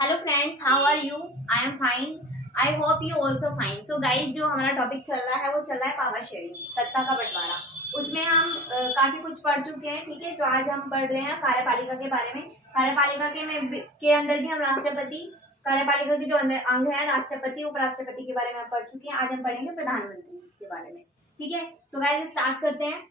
Hello friends, how are you? I am fine. I hope you also fine. So guys, जो हमारा topic चल रहा है वो चल रहा है पावर शेयरिंग, सत्ता का बंटवारा। उसमें हम काफी कुछ पढ़ चुके हैं। ठीक है, जो आज हम पढ़ रहे हैं कार्यपालिका के बारे में। कार्यपालिका के अंदर भी हम राष्ट्रपति, कार्यपालिका के जो अंग है राष्ट्रपति, उपराष्ट्रपति के बारे में हम पढ़ चुके हैं। आज हम पढ़ेंगे प्रधानमंत्री के बारे में। ठीक है, सो गाइज स्टार्ट करते हैं।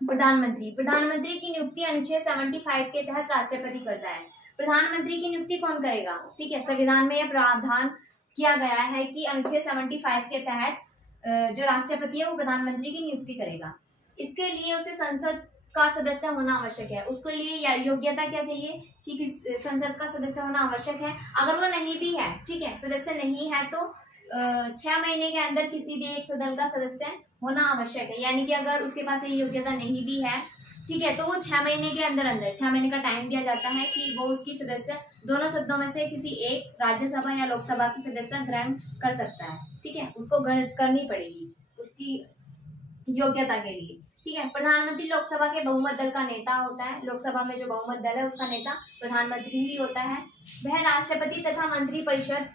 प्रधानमंत्री प्रधानमंत्री की नियुक्ति अनुच्छेद 75 के तहत राष्ट्रपति करता है। प्रधानमंत्री की नियुक्ति कौन करेगा? ठीक है, संविधान में यह प्रावधान किया गया है कि अनुच्छेद 75 के तहत जो राष्ट्रपति है वो प्रधानमंत्री की नियुक्ति करेगा। इसके लिए उसे संसद का सदस्य होना आवश्यक है। उसके लिए योग्यता क्या चाहिए कि किस संसद का सदस्य होना आवश्यक है। अगर वो नहीं भी है, ठीक है, सदस्य नहीं है, तो 6 महीने के अंदर किसी भी एक सदन का सदस्य होना आवश्यक है। यानी कि अगर उसके पास ये योग्यता नहीं भी है, ठीक है, तो वो 6 महीने के अंदर 6 महीने का टाइम दिया जाता है कि वो उसकी सदस्य दोनों सदनों में से किसी एक राज्यसभा या लोकसभा की सदस्य ग्रहण कर सकता है। ठीक है, उसको ग्रहण करनी पड़ेगी उसकी योग्यता के लिए। ठीक है, प्रधानमंत्री लोकसभा के बहुमत दल का नेता होता है। लोकसभा में जो बहुमत दल है उसका नेता प्रधानमंत्री ही होता है। वह राष्ट्रपति तथा मंत्रिपरिषद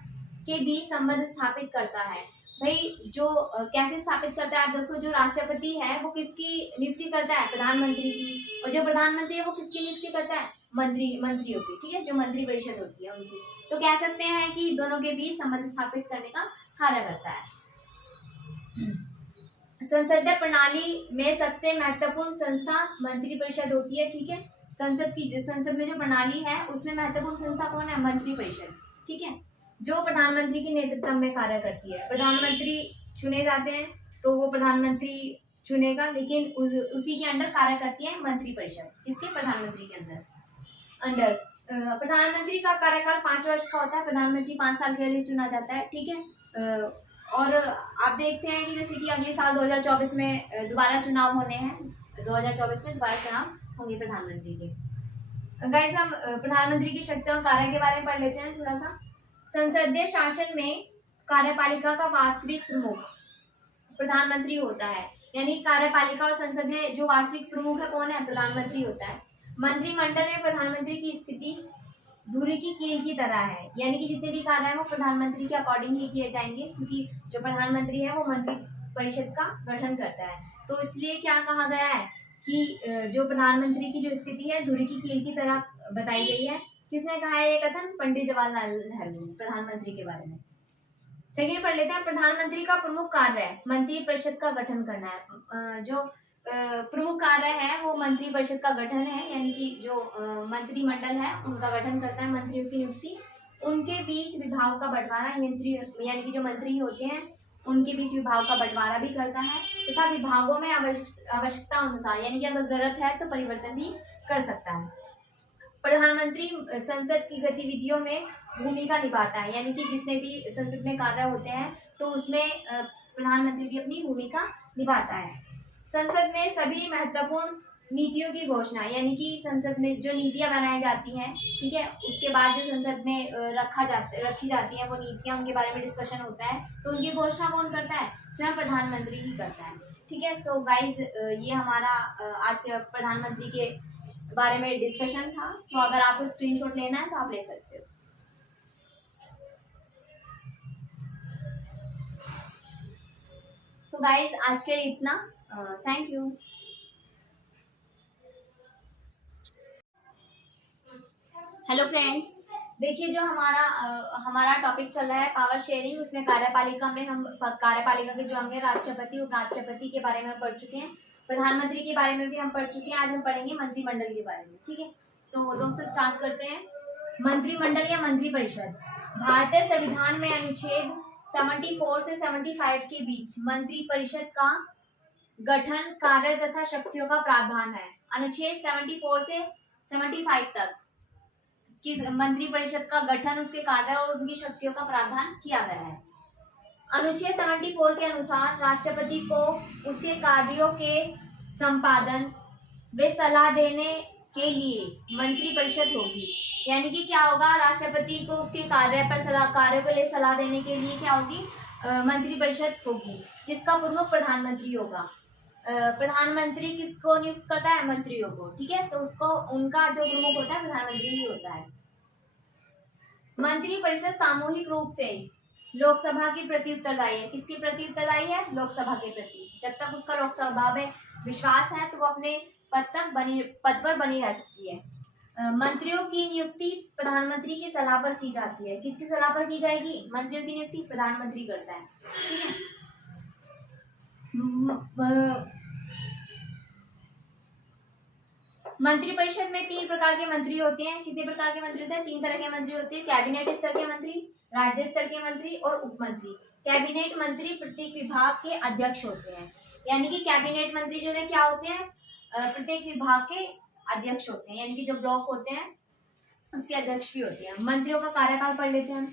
के बीच संबंध स्थापित करता है। भाई जो कैसे स्थापित करता है, आप देखो, जो राष्ट्रपति है वो किसकी नियुक्ति करता है? प्रधानमंत्री की। और जो प्रधानमंत्री है वो किसकी नियुक्ति करता है? मंत्रियों की। ठीक है, जो मंत्रिपरिषद होती है उनकी। तो कह सकते हैं कि दोनों के बीच संबंध स्थापित करने का कार्य करता है। संसदीय प्रणाली में सबसे महत्वपूर्ण संस्था मंत्रिपरिषद होती है। ठीक है, संसद में जो प्रणाली है उसमें महत्वपूर्ण संस्था कौन है? मंत्रिपरिषद। ठीक है, जो प्रधानमंत्री के नेतृत्व में कार्य करती है। प्रधानमंत्री चुने जाते हैं तो वो प्रधानमंत्री चुनेगा, लेकिन उसी के अंडर कार्य करती है मंत्रिपरिषद। किसके? प्रधानमंत्री के अंडर। प्रधानमंत्री का कार्यकाल 5 वर्ष का होता है। प्रधानमंत्री 5 साल के लिए चुना जाता है। ठीक है, और आप देखते हैं कि जैसे कि अगले साल 2024 में दोबारा चुनाव होने हैं। 2024 में दोबारा चुनाव होंगे प्रधानमंत्री के। गाइस, हम प्रधानमंत्री की शक्तियों और कार्य के बारे में पढ़ लेते हैं थोड़ा सा। संसदीय शासन में कार्यपालिका का वास्तविक प्रमुख प्रधानमंत्री होता है। यानी कार्यपालिका और संसद में जो वास्तविक प्रमुख है कौन है? प्रधानमंत्री होता है। मंत्रिमंडल में प्रधानमंत्री की स्थिति धुरी की कील की तरह है। यानी कि जितने भी कार्य है वो प्रधानमंत्री के अकॉर्डिंग ही किए जाएंगे, क्योंकि जो प्रधानमंत्री है वो मंत्री परिषद का गठन करता है। तो इसलिए क्या कहा गया है कि जो प्रधानमंत्री की जो स्थिति है धुरी की कील की तरह बताई गई है। किसने कहा है ये कथन? पंडित जवाहरलाल नेहरू ने, प्रधानमंत्री के बारे में। सेकेंड पढ़ लेते हैं। प्रधानमंत्री का प्रमुख कार्य है मंत्रिपरिषद का गठन करना है। जो प्रमुख कार्य है वो मंत्रिपरिषद का गठन है। यानी कि जो मंत्रिमंडल है उनका गठन करता है, मंत्रियों की नियुक्ति, उनके बीच विभाग का बंटवारा, यानी कि जो मंत्री होते हैं उनके बीच विभाग का बंटवारा भी करता है, तथा विभागों में आवश्यकता अनुसार, यानी कि अगर जरूरत है तो परिवर्तन भी कर सकता है। प्रधानमंत्री संसद की गतिविधियों में भूमिका निभाता है। यानी कि जितने भी संसद में कार्य होते हैं तो उसमें प्रधानमंत्री भी अपनी भूमिका निभाता है। संसद में सभी महत्वपूर्ण नीतियों की घोषणा, यानी कि संसद में जो नीतियां बनाई जाती हैं, ठीक है, उसके बाद जो संसद में रखी जाती हैं वो नीतियां, उनके बारे में डिस्कशन होता है, तो उनकी घोषणा कौन करता है? स्वयं प्रधानमंत्री ही करता है। ठीक है, सो गाइज, ये हमारा आज प्रधानमंत्री के बारे में डिस्कशन था। तो अगर आपको स्क्रीनशॉट लेना है तो आप ले सकते हो। सो गाइज, आज के लिए इतना। Thank you. हेलो फ्रेंड्स, देखिए, जो हमारा टॉपिक चल रहा है पावर शेयरिंग, उसमें कार्यपालिका में हम कार्यपालिका के जो अंग है राष्ट्रपति, उपराष्ट्रपति के बारे में पढ़ चुके हैं। प्रधानमंत्री के बारे में भी हम पढ़ चुके हैं। आज हम पढ़ेंगे मंत्रिमंडल के बारे में। ठीक है, तो दोस्तों स्टार्ट करते हैं। मंत्रिमंडल या मंत्रिपरिषद। भारतीय संविधान में अनुच्छेद 74 से 75 के बीच मंत्रिपरिषद का गठन, कार्य तथा शक्तियों का प्रावधान है। अनुच्छेद 74 से 75 तक कि मंत्रिपरिषद का गठन, उसके कार्य और उनकी शक्तियों का प्रावधान किया गया है। अनुच्छेद 74 के अनुसार राष्ट्रपति को उसके कार्यों के संपादन व सलाह देने के लिए मंत्रिपरिषद होगी। यानी कि क्या होगा? राष्ट्रपति को उसके कार्यों के लिए सलाह देने के लिए क्या होगी? मंत्रिपरिषद होगी, जिसका प्रमुख प्रधानमंत्री होगा। प्रधानमंत्री किसको नियुक्त करता है? मंत्रियों को। ठीक है, तो उसको, उनका जो प्रमुख होता है प्रधानमंत्री ही होता है। मंत्रिपरिषद सामूहिक रूप से लोकसभा के प्रति उत्तरदायी है। किसके प्रति उत्तरदायी है? लोकसभा के प्रति। जब तक उसका लोकसभा में विश्वास है तो वो अपने पद पर बनी रह सकती है। मंत्रियों की नियुक्ति प्रधानमंत्री की सलाह पर की जाती है। किसकी सलाह पर की जाएगी? मंत्रियों की नियुक्ति प्रधानमंत्री करता है, ठीक है। मंत्रिपरिषद में 3 प्रकार के मंत्री होते हैं। कितने प्रकार के मंत्री होते हैं? 3 तरह के मंत्री होते हैं। कैबिनेट स्तर के मंत्री, राज्य स्तर के मंत्री और उप मंत्री। कैबिनेट मंत्री प्रत्येक विभाग के अध्यक्ष होते हैं, यानी कि कैबिनेट मंत्री जो है क्या होते हैं? प्रत्येक विभाग के अध्यक्ष होते हैं, यानी कि जो ब्लॉक होते हैं उसके अध्यक्ष भी होते हैं। मंत्रियों का कार्यकाल पढ़ लेते हैं।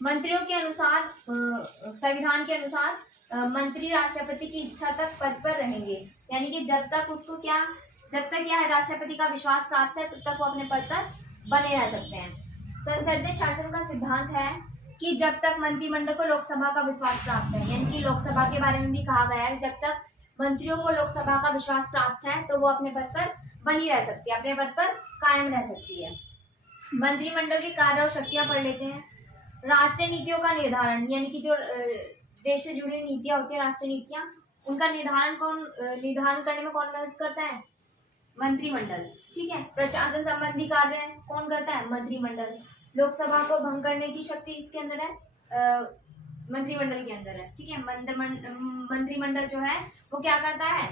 मंत्रियों के अनुसार संविधान के अनुसार मंत्री राष्ट्रपति की इच्छा तक पद पर रहेंगे, यानी कि जब तक यह राष्ट्रपति का विश्वास प्राप्त है तब तक वो अपने पद पर बने रह सकते हैं। संसदीय शासन का सिद्धांत है कि जब तक मंत्रिमंडल को लोकसभा का विश्वास प्राप्त है, यानी कि लोकसभा के बारे में भी कहा गया है, जब तक मंत्रियों को लोकसभा का विश्वास प्राप्त है तो वो अपने पद पर बनी रह सकती है, अपने पद पर कायम रह सकती है। मंत्रिमंडल के कार्य और शक्तियां पढ़ लेते हैं। राष्ट्रीय नीतियों का निर्धारण, यानी कि जो देश से जुड़ी नीतियां होती है, राष्ट्रीय नीतियां, उनका निर्धारण करने में कौन मदद करता है? मंत्रिमंडल, ठीक है। प्रशासन संबंधी कार्य कौन करता है? मंत्रिमंडल। लोकसभा को भंग करने की शक्ति इसके अंदर है, मंत्रिमंडल के अंदर है, ठीक है। मंत्रिमंडल जो है वो क्या करता है?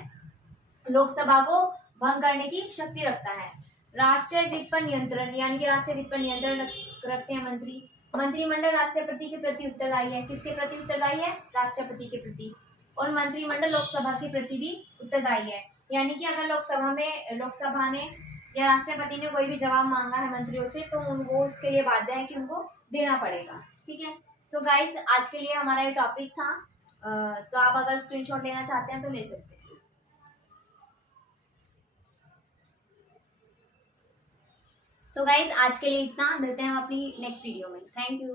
लोकसभा को भंग करने की शक्ति रखता है। राष्ट्रीय वित्त पर नियंत्रण, यानी कि राष्ट्रीय वित्त पर नियंत्रण रखते हैं मंत्री। मंत्रिमंडल राष्ट्रपति के प्रति उत्तरदायी है। किसके प्रति उत्तरदायी है? राष्ट्रपति के प्रति। और मंत्रिमंडल लोकसभा के प्रति भी उत्तरदायी है, यानी कि अगर लोकसभा ने या राष्ट्रपति ने कोई भी जवाब मांगा है मंत्रियों से तो वो उसके लिए बाध्य है कि उनको देना पड़ेगा, ठीक है। सो गाइस, आज के लिए हमारा ये टॉपिक था। तो आप अगर स्क्रीनशॉट लेना चाहते हैं तो ले सकते हैं। सो गाइज, आज के लिए इतना। मिलते हैं हम अपनी नेक्स्ट वीडियो में। Thank you.